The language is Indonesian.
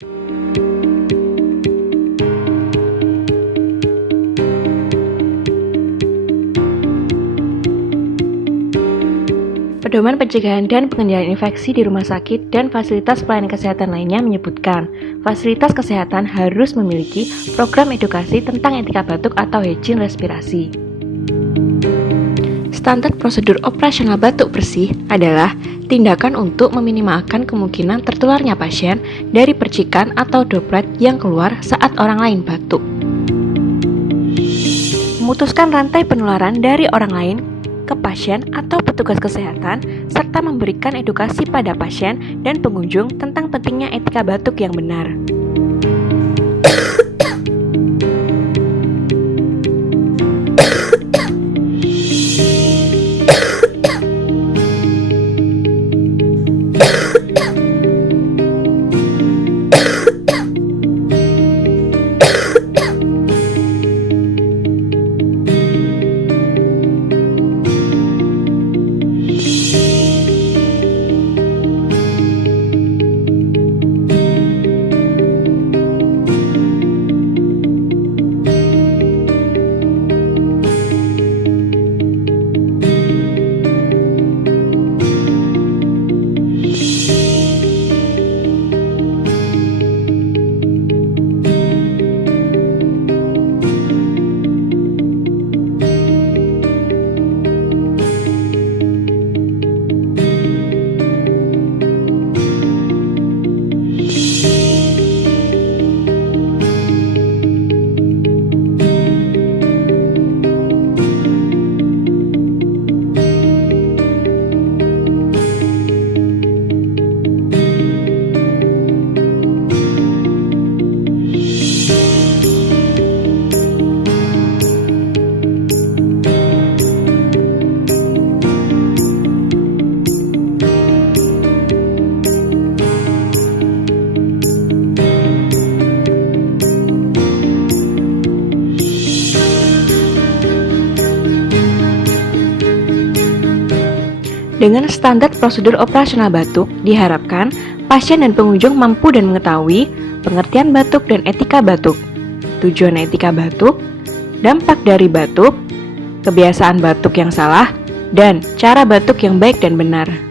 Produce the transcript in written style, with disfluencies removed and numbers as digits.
Pedoman pencegahan dan pengendalian infeksi di rumah sakit dan fasilitas pelayanan kesehatan lainnya menyebutkan, fasilitas kesehatan harus memiliki program edukasi tentang etika batuk atau hygiene respirasi. Standar prosedur operasional batuk bersih adalah tindakan untuk meminimalkan kemungkinan tertularnya pasien dari percikan atau droplet yang keluar saat orang lain batuk. Memutuskan rantai penularan dari orang lain ke pasien atau petugas kesehatan, serta memberikan edukasi pada pasien dan pengunjung tentang pentingnya etika batuk yang benar. Dengan standar prosedur operasional batuk, diharapkan pasien dan pengunjung mampu dan mengetahui pengertian batuk dan etika batuk, tujuan etika batuk, dampak dari batuk, kebiasaan batuk yang salah, dan cara batuk yang baik dan benar.